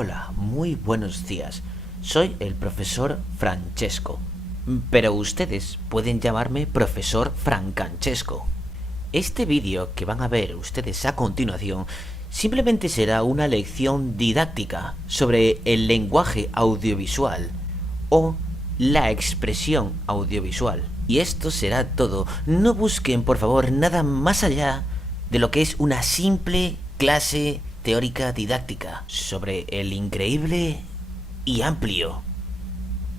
Hola, muy buenos días. Soy el profesor Francesco, pero ustedes pueden llamarme profesor Francancesco. Este vídeo que van a ver ustedes a continuación simplemente será una lección didáctica sobre el lenguaje audiovisual o la expresión audiovisual. Y esto será todo. No busquen, por favor, nada más allá de lo que es una simple clase teórica didáctica sobre el increíble y amplio,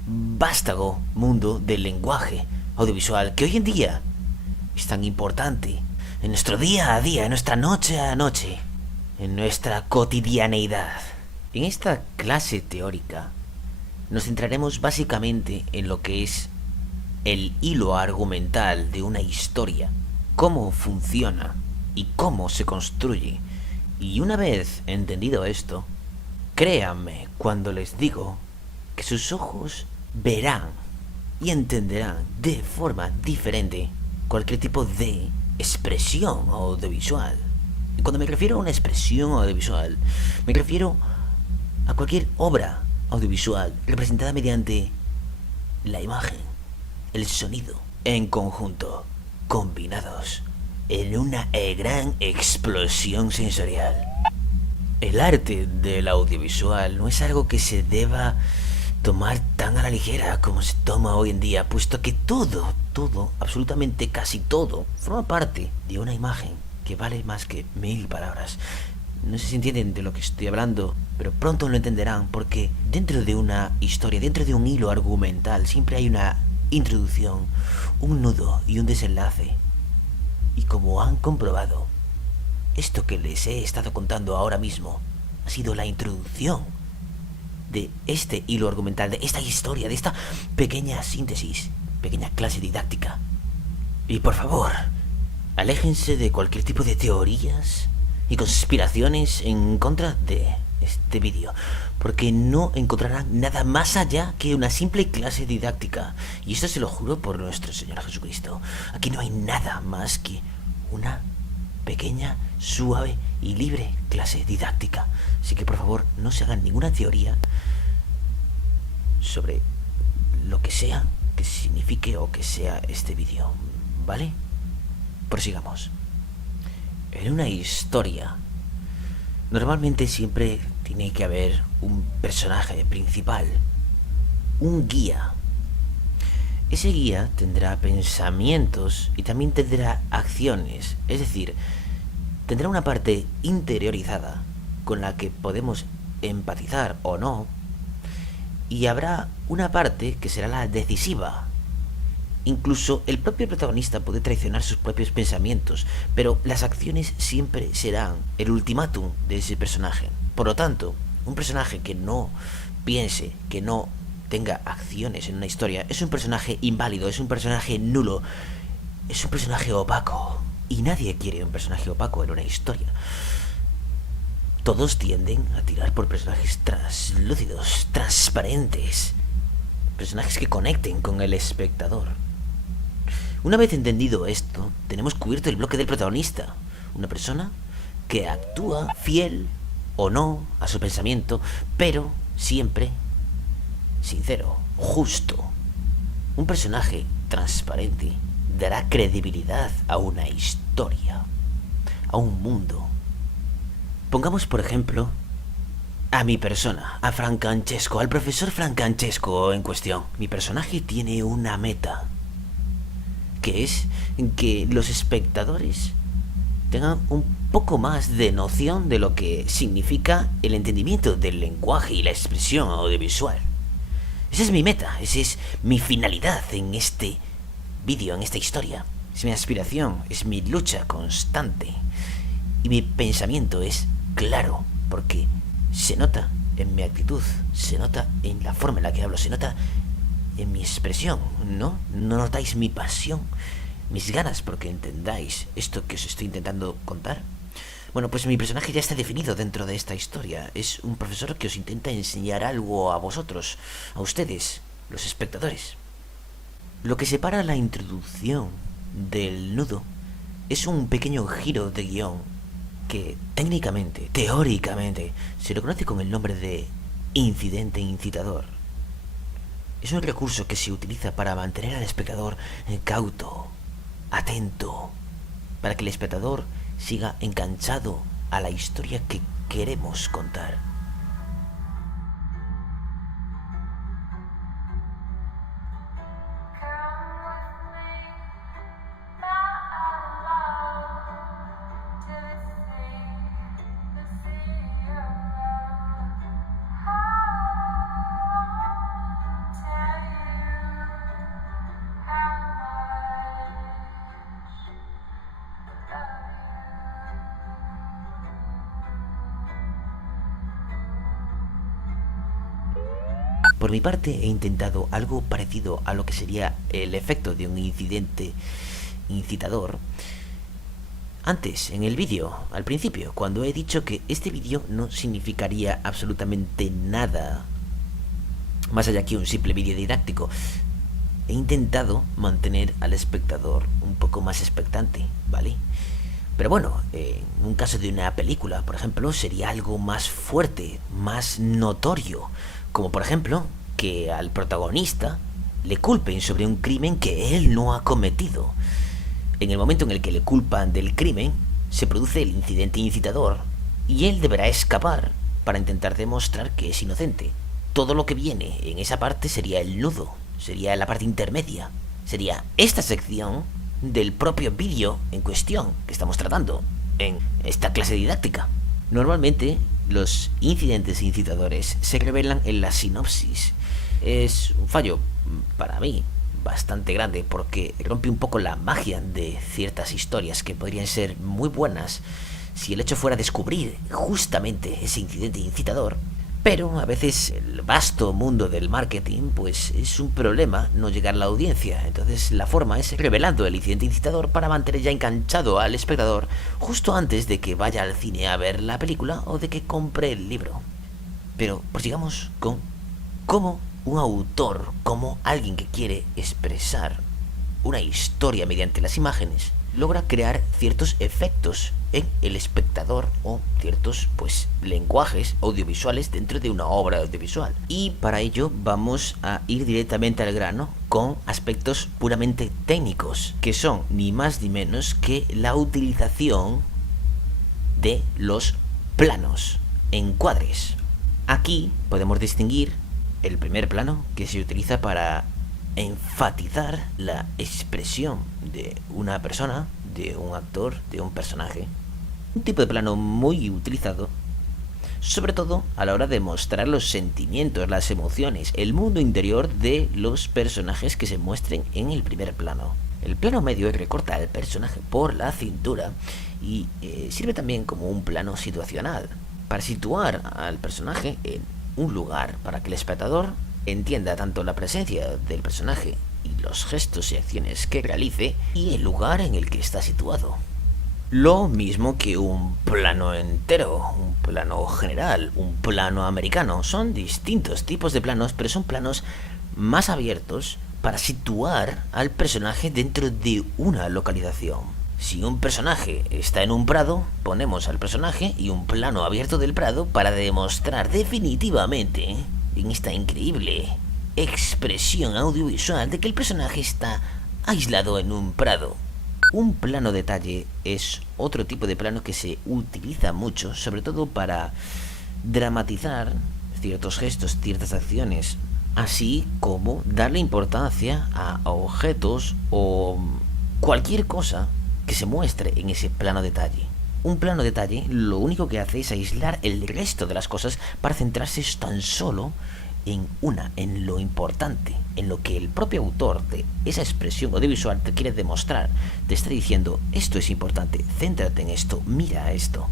vástago mundo del lenguaje audiovisual que hoy en día es tan importante en nuestro día a día, en nuestra noche a noche, en nuestra cotidianeidad. En esta clase teórica nos centraremos básicamente en lo que es el hilo argumental de una historia, cómo funciona y cómo se construye. Y una vez entendido esto, créanme cuando les digo que sus ojos verán y entenderán de forma diferente cualquier tipo de expresión audiovisual. Y cuando me refiero a una expresión audiovisual, me refiero a cualquier obra audiovisual representada mediante la imagen, el sonido, en conjunto, combinados en una gran explosión sensorial. El arte del audiovisual no es algo que se deba tomar tan a la ligera como se toma hoy en día, puesto que todo, absolutamente casi todo, forma parte de una imagen que vale más que 1000 palabras. No sé si entienden de lo que estoy hablando, pero pronto lo entenderán, porque dentro de una historia, dentro de un hilo argumental, siempre hay una introducción, un nudo y un desenlace. Y como han comprobado, esto que les he estado contando ahora mismo ha sido la introducción de este hilo argumental, de esta historia, de esta pequeña síntesis, pequeña clase didáctica. Y por favor, aléjense de cualquier tipo de teorías y conspiraciones en contra de este vídeo, porque no encontrarán nada más allá que una simple clase didáctica. Y esto se lo juro por nuestro Señor Jesucristo. Aquí no hay nada más que una pequeña, suave y libre clase didáctica. Así que por favor no se hagan ninguna teoría sobre lo que sea que signifique o que sea este vídeo, ¿vale? Prosigamos. En una historia normalmente siempre tiene que haber un personaje principal, un guía. Ese guía tendrá pensamientos y también tendrá acciones, es decir, tendrá una parte interiorizada con la que podemos empatizar o no, y habrá una parte que será la decisiva. Incluso el propio protagonista puede traicionar sus propios pensamientos, pero las acciones siempre serán el ultimátum de ese personaje. Por lo tanto, un personaje que no piense, que no tenga acciones en una historia, es un personaje inválido, es un personaje nulo, es un personaje opaco. Y nadie quiere un personaje opaco en una historia. Todos tienden a tirar por personajes translúcidos, transparentes, personajes que conecten con el espectador. Una vez entendido esto, tenemos cubierto el bloque del protagonista, una persona que actúa fiel o no a su pensamiento, pero siempre sincero, justo. Un personaje transparente dará credibilidad a una historia, a un mundo. Pongamos por ejemplo a mi persona, a Francancesco, al profesor Francancesco en cuestión. Mi personaje tiene una meta, que es que los espectadores tengan un poco más de noción de lo que significa el entendimiento del lenguaje y la expresión audiovisual. Esa es mi meta, esa es mi finalidad en este vídeo, en esta historia. Es mi aspiración, es mi lucha constante. Y mi pensamiento es claro, porque se nota en mi actitud, se nota en la forma en la que hablo, se nota en mi expresión, ¿no? ¿No notáis mi pasión, mis ganas porque entendáis esto que os estoy intentando contar? Bueno, pues mi personaje ya está definido dentro de esta historia. Es un profesor que os intenta enseñar algo a vosotros, a ustedes, los espectadores. Lo que separa la introducción del nudo es un pequeño giro de guión que técnicamente, teóricamente, se lo conoce con el nombre de incidente incitador. Es un recurso que se utiliza para mantener al espectador cauto, atento, para que el espectador siga enganchado a la historia que queremos contar. Por mi parte he intentado algo parecido a lo que sería el efecto de un incidente incitador. Antes, en el vídeo, al principio, cuando he dicho que este vídeo no significaría absolutamente nada más allá que un simple vídeo didáctico, he intentado mantener al espectador un poco más expectante, ¿vale? Pero bueno, en un caso de una película, por ejemplo, sería algo más fuerte, más notorio, como por ejemplo que al protagonista le culpen sobre un crimen que él no ha cometido. En el momento en el que le culpan del crimen, se produce el incidente incitador y él deberá escapar para intentar demostrar que es inocente. Todo lo que viene en esa parte sería el nudo, sería la parte intermedia, sería esta sección del propio vídeo en cuestión que estamos tratando en esta clase didáctica. Normalmente los incidentes incitadores se revelan en la sinopsis. Es un fallo, para mí, bastante grande porque rompe un poco la magia de ciertas historias que podrían ser muy buenas si el hecho fuera descubrir justamente ese incidente incitador. Pero a veces el vasto mundo del marketing pues es un problema no llegar a la audiencia. Entonces la forma es revelando el incidente incitador para mantener ya enganchado al espectador justo antes de que vaya al cine a ver la película o de que compre el libro. Pero prosigamos con cómo un autor, como alguien que quiere expresar una historia mediante las imágenes, logra crear ciertos efectos en el espectador o ciertos lenguajes audiovisuales dentro de una obra audiovisual. Y para ello vamos a ir directamente al grano con aspectos puramente técnicos, que son ni más ni menos que la utilización de los planos, encuadres. Aquí podemos distinguir el primer plano, que se utiliza para enfatizar la expresión de una persona, de un actor, de un personaje. Un tipo de plano muy utilizado, sobre todo a la hora de mostrar los sentimientos, las emociones, el mundo interior de los personajes que se muestren en el primer plano. El plano medio recorta al personaje por la cintura y sirve también como un plano situacional, para situar al personaje en un lugar, para que el espectador entienda tanto la presencia del personaje y los gestos y acciones que realice y el lugar en el que está situado. Lo mismo que un plano entero, un plano general, un plano americano. Son distintos tipos de planos, pero son planos más abiertos para situar al personaje dentro de una localización. Si un personaje está en un prado, ponemos al personaje y un plano abierto del prado para demostrar definitivamente en esta increíble expresión audiovisual de que el personaje está aislado en un prado. Un plano detalle es otro tipo de plano que se utiliza mucho, sobre todo para dramatizar ciertos gestos, ciertas acciones, así como darle importancia a objetos o cualquier cosa que se muestre en ese plano detalle. Un plano detalle lo único que hace es aislar el resto de las cosas para centrarse tan solo en lo importante, en lo que el propio autor de esa expresión audiovisual te quiere demostrar. Te está diciendo, esto es importante, céntrate en esto, mira esto.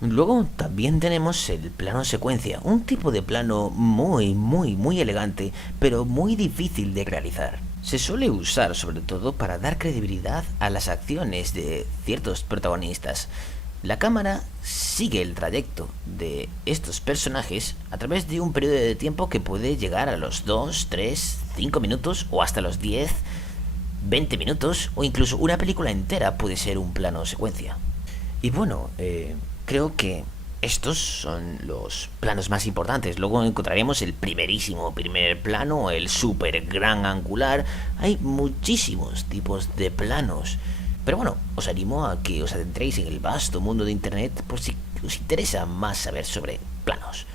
Luego también tenemos el plano secuencia, un tipo de plano muy elegante, pero muy difícil de realizar. Se suele usar sobre todo para dar credibilidad a las acciones de ciertos protagonistas. La cámara sigue el trayecto de estos personajes a través de un periodo de tiempo que puede llegar a los 2, 3, 5 minutos o hasta los 10, 20 minutos o incluso una película entera puede ser un plano secuencia. Y bueno, creo que estos son los planos más importantes. Luego encontraremos el primer plano, el super gran angular. Hay muchísimos tipos de planos. Pero bueno, os animo a que os adentréis en el vasto mundo de Internet por si os interesa más saber sobre planos.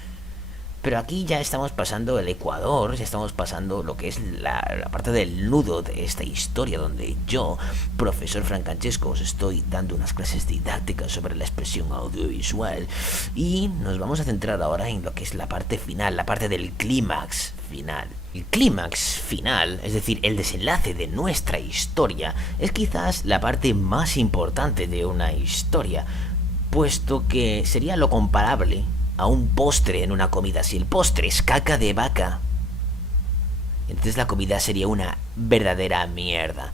Pero aquí ya estamos pasando el ecuador, ya estamos pasando lo que es la parte del nudo de esta historia, donde yo, profesor Francesco, os estoy dando unas clases didácticas sobre la expresión audiovisual. Y nos vamos a centrar ahora en lo que es la parte final, la parte del clímax final. El clímax final, es decir, el desenlace de nuestra historia, es quizás la parte más importante de una historia, puesto que sería lo comparable a un postre en una comida. Si el postre es caca de vaca, entonces la comida sería una verdadera mierda.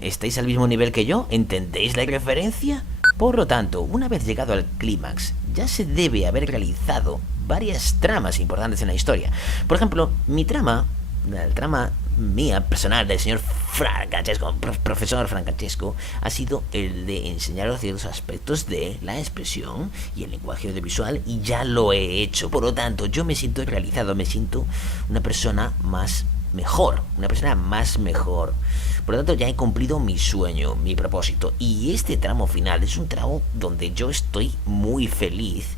¿Estáis al mismo nivel que yo? ¿Entendéis la referencia? Por lo tanto, una vez llegado al clímax, ya se debe haber realizado varias tramas importantes en la historia. Por ejemplo, mi trama, la trama mía personal del señor Francesco, profesor Francesco, ha sido el de enseñaros ciertos aspectos de la expresión y el lenguaje audiovisual, y ya lo he hecho. Por lo tanto, yo me siento realizado, me siento una persona más mejor. Por lo tanto, ya he cumplido mi sueño, mi propósito. Y este tramo final es un tramo donde yo estoy muy feliz,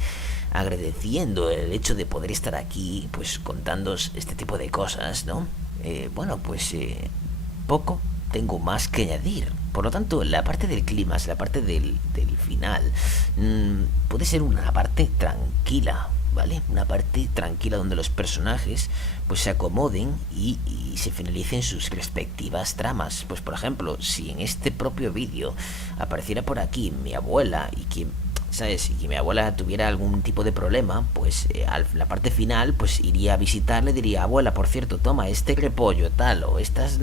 agradeciendo el hecho de poder estar aquí, pues contándoos este tipo de cosas, ¿no? Poco tengo más que añadir. Por lo tanto, la parte del clímax, la parte del final, puede ser una parte tranquila, ¿vale? Una parte tranquila donde los personajes pues se acomoden y se finalicen sus respectivas tramas. Pues por ejemplo, si en este propio vídeo apareciera por aquí mi abuela y que, ¿sabes? Y que mi abuela tuviera algún tipo de problema, pues a la parte final pues iría a visitarle, diría: abuela, por cierto, toma este repollo tal, o estas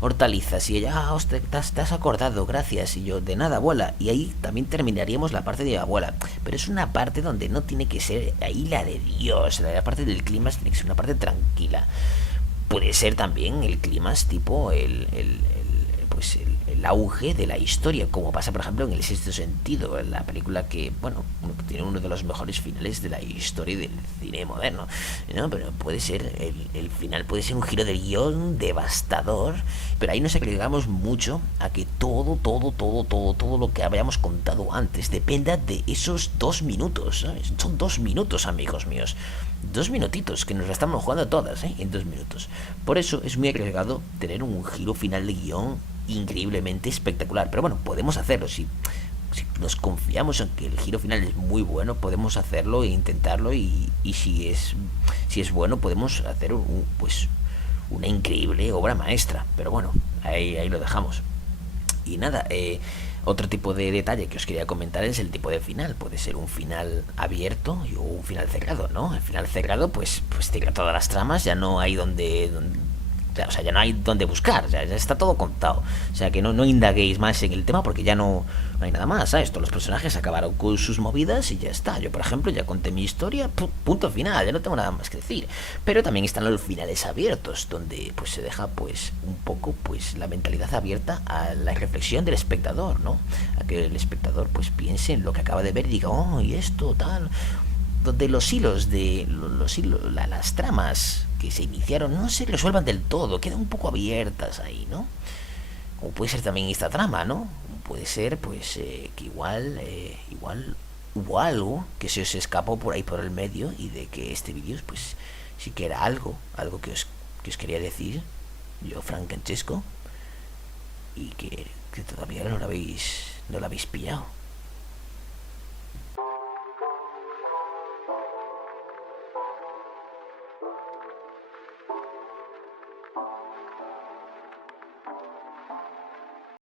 hortalizas. Y ella: hostia, te has acordado, gracias. Y yo: de nada, abuela. Y ahí también terminaríamos la parte de mi abuela. Pero es una parte donde no tiene que ser ahí la de Dios. La parte del clima tiene que ser una parte tranquila. Puede ser también el clima tipo el auge de la historia, como pasa por ejemplo en El Sexto Sentido, la película que, bueno, tiene uno de los mejores finales de la historia del cine moderno, ¿no? Pero puede ser, el final puede ser un giro del guión devastador, pero ahí nos agregamos mucho a que todo lo que habíamos contado antes dependa de esos 2 minutos, ¿sabes? Son 2 minutos, amigos míos. 2 minutitos, que nos la estamos jugando todas, en 2 minutos. Por eso es muy arriesgado tener un giro final de guión increíblemente espectacular. Pero bueno, podemos hacerlo. Si nos confiamos en que el giro final es muy bueno, podemos hacerlo e intentarlo. Y si es bueno, podemos hacer una increíble obra maestra. Pero bueno, ahí lo dejamos. Y nada, otro tipo de detalle que os quería comentar es el tipo de final. Puede ser un final abierto o un final cerrado, ¿no? El final cerrado pues cierra todas las tramas, ya no hay ya no hay donde buscar, ya está todo contado. O sea que no indaguéis más en el tema, porque ya no hay nada más, ¿sabes? Todos los personajes acabaron con sus movidas y ya está. Yo, por ejemplo, ya conté mi historia, punto final, ya no tengo nada más que decir. Pero también están los finales abiertos, donde pues se deja pues un poco pues la mentalidad abierta a la reflexión del espectador, ¿no? A que el espectador pues piense en lo que acaba de ver y diga: oh, y esto, tal. Donde las tramas que se iniciaron no se resuelvan del todo, quedan un poco abiertas ahí, ¿no? O puede ser también esta trama, ¿no? Puede ser, pues, que igual hubo algo que se os escapó por ahí por el medio, y de que este vídeo, pues, sí que era algo que os quería decir, yo, Francesco, y que todavía no lo habéis pillado.